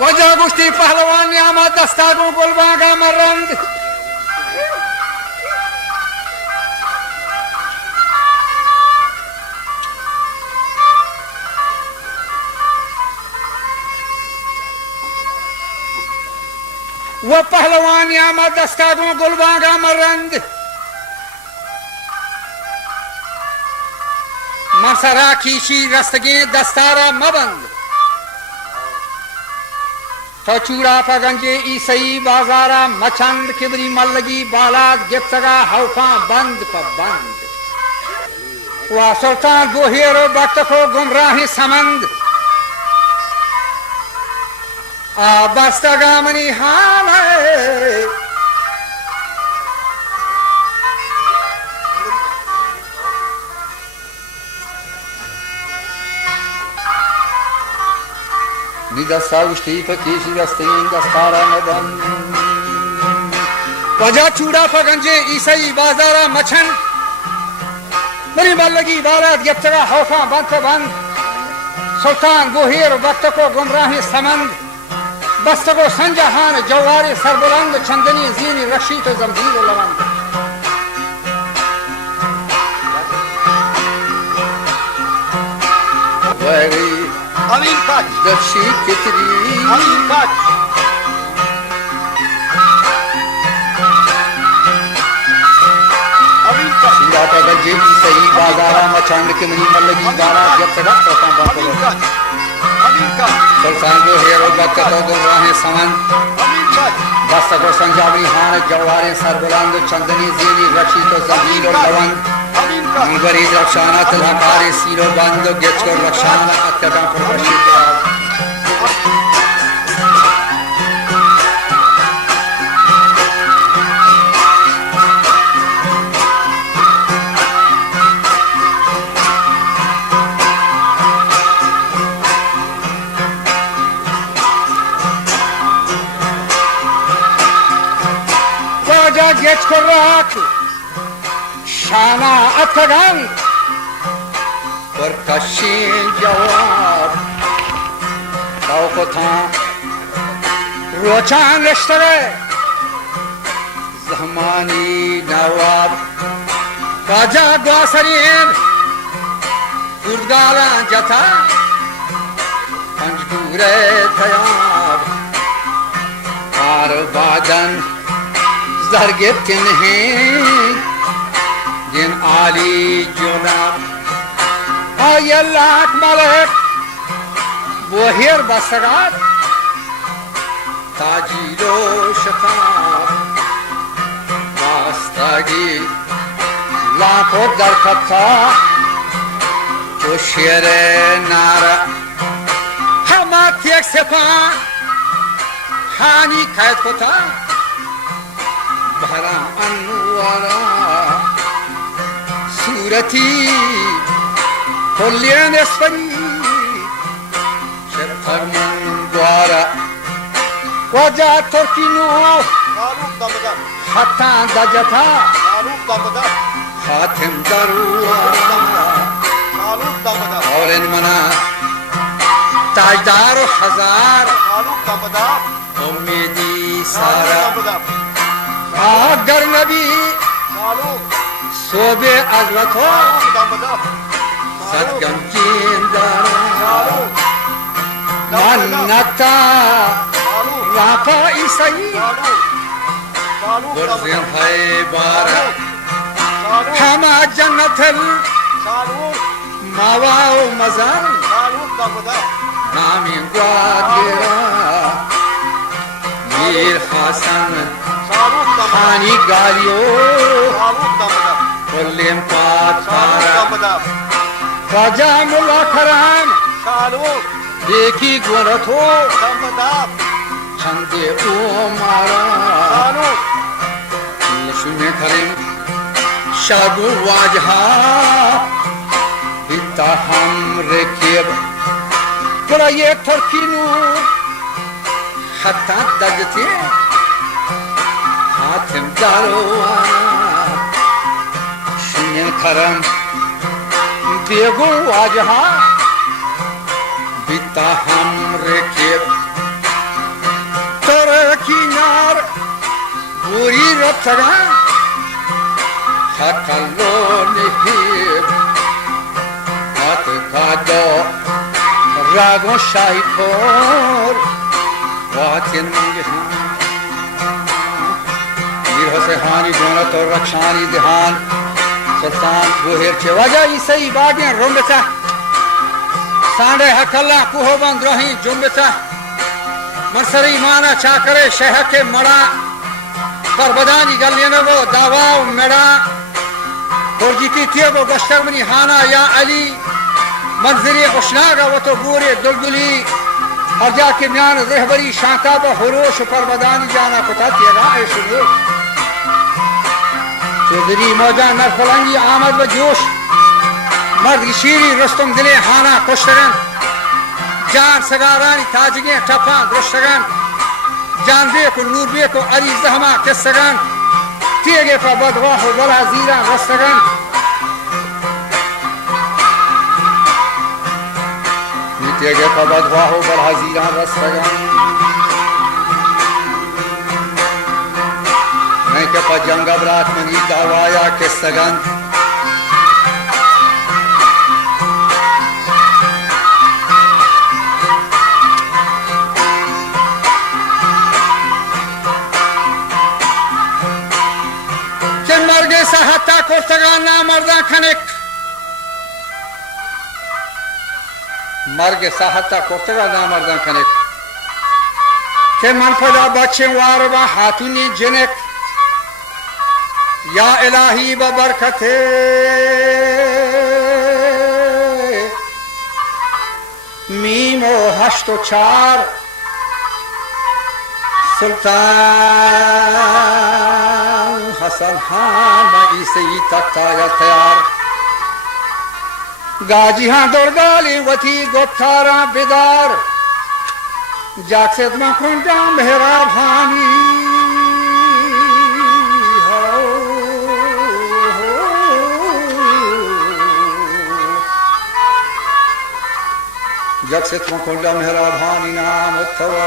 वजह गुश्ती पहलवान न्यामा दस्तागो गुलबागा मरंद वो पहलवान न्यामा दस्तागो गुलबागा मरंद मसरा खीशी रस्तगे दस्तारा मबंद तो चूड़ा पगंजे ईसई बाजारा मचंद किबरी मल्लगी बालाद गिफ्तगा हौफा बंद पर बंद वा सुल्तान बोहेरो वक्त को गुमराही समंद आ बस्तगा मनी हाल है वजह चूड़ा पगंजे ईसई बाजारा मछन मरी मल्लगी बारात गिफ्तगा हौफा बंद बंद सुल्तान बोहेर वक्त को गुमराही समंद बस्तगो संजहान जवारे सरबुलंद चंदनी जीनी रशी तो जमजीर लवंद Amin kaç. Döşi getireyim. Amin kaç. Amin kaç. सीधा पैदल जेबी सही बाजारा मचान के मनी मल्लगी बारा जब तक पता बात Amin kaç. Amin kaç. सुल्तान को हेरो वक्त तो गुमराहे समन Amin kaç. बस्तगो संजावरी हान जवारे सरबुलंद चंदनी जीनी रशी तो जमजीर लवंद Amin kaç. मुगरी रक्षाना तलाकारी सीरो बंद गेचको रक्षाना अत्यदा प्रदर्शित वाजा गेचको राख शाना अथगन पर कशीन जवाब ताऊ को था रोचान रिश्ते जमानी नवाब काजा ग्वासरीन गुर्दगाला जथा पंजगुरे थयाब आर बादन जरगे तिन्हें दिन आली जुनाब आयल्लाह मलक बोहेर बसगात ताजीलो शताब वास्तागी लाखों दरखता तो शेरे नारा हमा थियक सेपा हानी कैद कोता भरा अनवारा सूरती खोलियन स्परी शफरमन द्वारा वजा तुर्किनो Faruk damada. हता दजथा Faruk damada. Hatim दरुआरा Faruk damada. और इन मना ताजदार हजार Faruk damada. उम्मीदी Faruk सारा damada. आगर नबी Faruk. सोबे अजलतो Faruk damada. सदगम कींदारा Faruk. मन्नता Faruk. राफा ईसई Faruk. Faruk गुर्जिन damada. है बारा Faruk. हमा जन्नतल Faruk. मावाओ मजार Faruk damada. नामी ग्वादिरा मीर हसन Faruk damada. हानी गालियो Faruk damada. कुल्लिम Faruk पाथारा damada. राजा मुल्ला खराम Faruk देखी गुणथो damada. चंदे ओ मारा Faruk. लक्ष्मी करीम शागु वाजहा बिता हम रेकेब बोला ये थरकीनु हत्ता दजते हाथम दारोआ शून्य करम बेगो वाजहा Bitta hamre keb Tore kinar Guri raptaga Hakallo nehib At kado Rago shahipor Vatin Mir Hosehani Donat और रक्षानी दिहान सुल्तान गोहेर चे वजह ईसई बागियां रुंबता सांडे हकल्ला कुहोबंद रही जुम्बता मनसरी माना चाकरे शहर के मड़ा पर बदानी गलियन वो दावाओ मेड़ा होरजीती थी वो गश्तरमनी हाना या अली मंजरी उशनागा वो तो गोरे दुलदुली और जाके म्यान रहबरी शांता व हुरोश पर बदानी जाना पता थिएगा ऐसे चौधरी मौजा नरफलंगी आमद व जोश मर्द शीरी रुस्तम दिले हाना कुश्तगन जान सगारानी ताजगे टपा दुश्तगन जान बेको नूर बेको अली जहमा किस्सगन तेगे पर बदवाह बला जीरा रस्तगन तेगे पर बदवाह बला जीरा रस्तगन के पर जंगा बरात मनी दावाया के सगन के मर्गे सहाता को सगाना मर्दा खनिक मर्गे सहाता को सगाना मर्दा खनिक के मन पदा बच्चे वारवा हाथुनी जिनेक या इलाही बबरकते मीमो हश्तो चार सुल्तान हसन खान इसे तख्ता या तैयार गाजी हाँ दुर्गाली वती गोप्तारा बेदार जाकसेत मखुंडा मेहरा भानी जग से तुम खुंडा मेहरा भानी नाम उत्तवा